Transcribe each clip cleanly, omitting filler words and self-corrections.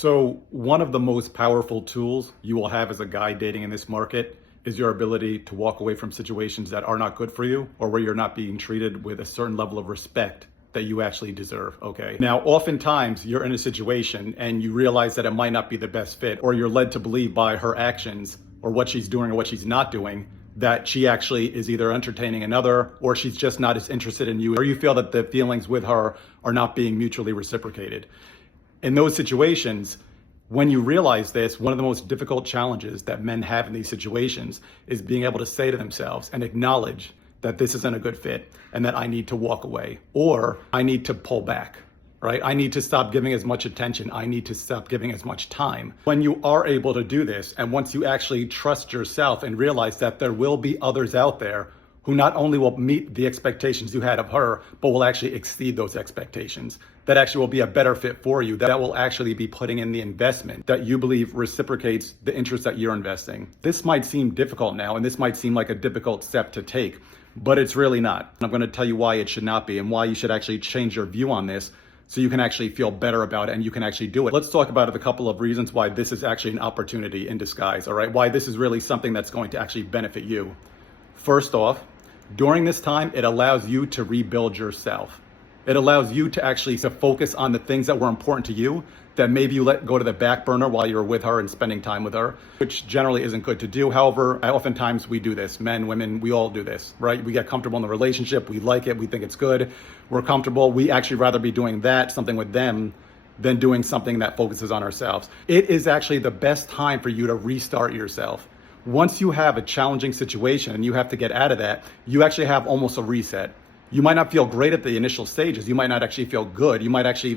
So one of the most powerful tools you will have as a guy dating in this market is your ability to walk away from situations that are not good for you or where you're not being treated with a certain level of respect that you actually deserve, okay? Now, oftentimes you're in a situation and you realize that it might not be the best fit, or you're led to believe by her actions or what she's doing or what she's not doing that she actually is either entertaining another or she's just not as interested in you, or you feel that the feelings with her are not being mutually reciprocated. In those situations, when you realize this, one of the most difficult challenges that men have in these situations is being able to say to themselves and acknowledge that this isn't a good fit and that I need to walk away or I need to pull back, right? I need to stop giving as much attention. I need to stop giving as much time. When you are able to do this, and once you actually trust yourself and realize that there will be others out there who not only will meet the expectations you had of her, but will actually exceed those expectations, that actually will be a better fit for you, that will actually be putting in the investment that you believe reciprocates the interest that you're investing. This might seem difficult now, and this might seem like a difficult step to take, but it's really not. I'm going to tell you why it should not be and why you should actually change your view on this so you can actually feel better about it and you can actually do it. Let's talk about a couple of reasons why this is actually an opportunity in disguise, all right? Why this is really something that's going to actually benefit you. First off, during this time, it allows you to rebuild yourself. It allows you to actually focus on the things that were important to you that maybe you let go to the back burner while you're with her and spending time with her, which generally isn't good to do. However, oftentimes we do this. Men, women, we all do this, right? We get comfortable in the relationship. We like it. We think it's good. We're comfortable. We actually rather be doing something with them, than doing something that focuses on ourselves. It is actually the best time for you to restart yourself. Once you have a challenging situation and you have to get out of that, you actually have almost a reset. You might not feel great at the initial stages. You might not actually feel good. You might actually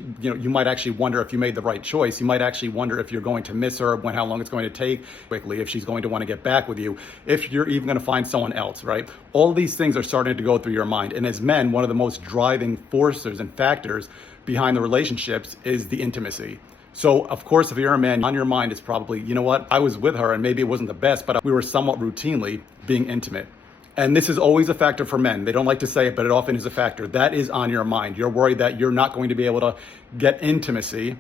wonder if you made the right choice. You might actually wonder if you're going to miss her, how long it's going to take quickly, if she's going to want to get back with you, if you're even going to find someone else, right? All of these things are starting to go through your mind. And as men, one of the most driving forces and factors behind the relationships is the intimacy. So, of course, if you're a man, on your mind is probably, you know what, I was with her and maybe it wasn't the best, but we were somewhat routinely being intimate. And this is always a factor for men. They don't like to say it, but it often is a factor. That is on your mind. You're worried that you're not going to be able to get intimacy,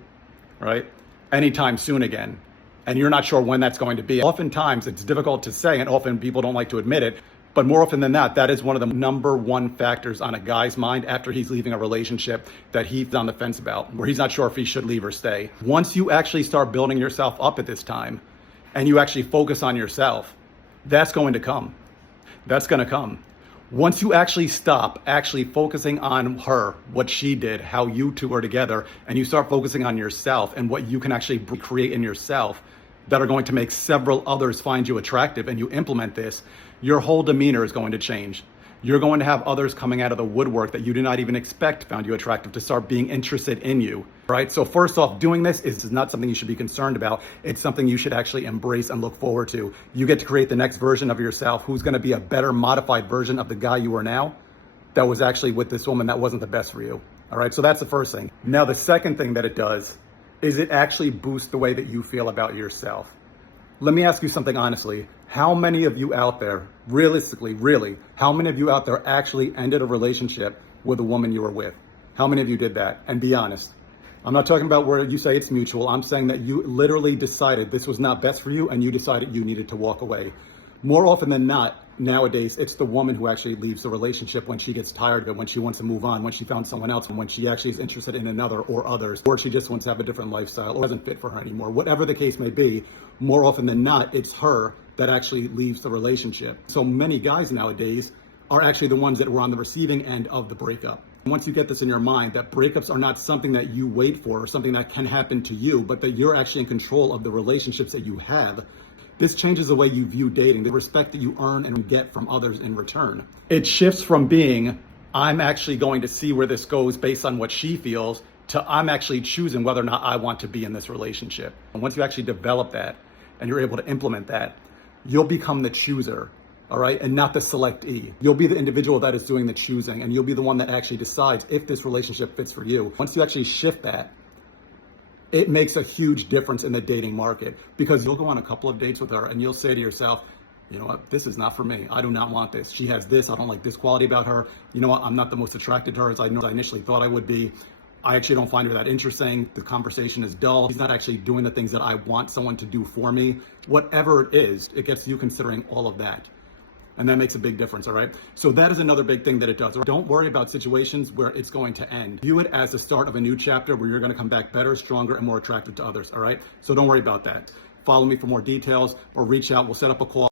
right, anytime soon again. And you're not sure when that's going to be. Oftentimes, it's difficult to say, and often people don't like to admit it. But more often than not, that is one of the number one factors on a guy's mind after he's leaving a relationship that he's on the fence about, where he's not sure if he should leave or stay. Once you actually start building yourself up at this time and you actually focus on yourself, that's going to come. That's going to come. Once you actually stop actually focusing on her, what she did, how you two are together, and you start focusing on yourself and what you can actually create in yourself that are going to make several others find you attractive, and you implement this, your whole demeanor is going to change. You're going to have others coming out of the woodwork that you did not even expect found you attractive to start being interested in you, right? So first off, doing this is not something you should be concerned about. It's something you should actually embrace and look forward to. You get to create the next version of yourself who's going to be a better modified version of the guy you are now that was actually with this woman that wasn't the best for you, all right? So that's the first thing. Now, the second thing that it does is it actually boosts the way that you feel about yourself. Let me ask you something honestly. How many of you out there, realistically, really, how many of you out there actually ended a relationship with a woman you were with? How many of you did that? And be honest. I'm not talking about where you say it's mutual. I'm saying that you literally decided this was not best for you and you decided you needed to walk away. More often than not, nowadays, it's the woman who actually leaves the relationship when she gets tired of it, when she wants to move on, when she found someone else, when she actually is interested in another or others, or she just wants to have a different lifestyle or doesn't fit for her anymore. Whatever the case may be, more often than not, it's her that actually leaves the relationship. So many guys nowadays are actually the ones that were on the receiving end of the breakup. Once you get this in your mind, that breakups are not something that you wait for or something that can happen to you, but that you're actually in control of the relationships that you have, this changes the way you view dating, the respect that you earn and get from others in return. It shifts from being, I'm actually going to see where this goes based on what she feels, to I'm actually choosing whether or not I want to be in this relationship. And once you actually develop that and you're able to implement that, you'll become the chooser, all right, and not the selectee. You'll be the individual that is doing the choosing, and you'll be the one that actually decides if this relationship fits for you. Once you actually shift that, it makes a huge difference in the dating market, because you'll go on a couple of dates with her and you'll say to yourself, you know what, this is not for me. I do not want this. She has this. I don't like this quality about her. You know what, I'm not the most attracted to her as I initially thought I would be. I actually don't find her that interesting. The conversation is dull. She's not actually doing the things that I want someone to do for me. Whatever it is, it gets you considering all of that. And that makes a big difference, all right? So that is another big thing that it does. Don't worry about situations where it's going to end. View it as the start of a new chapter where you're gonna come back better, stronger, and more attractive to others, all right? So don't worry about that. Follow me for more details or reach out. We'll set up a call.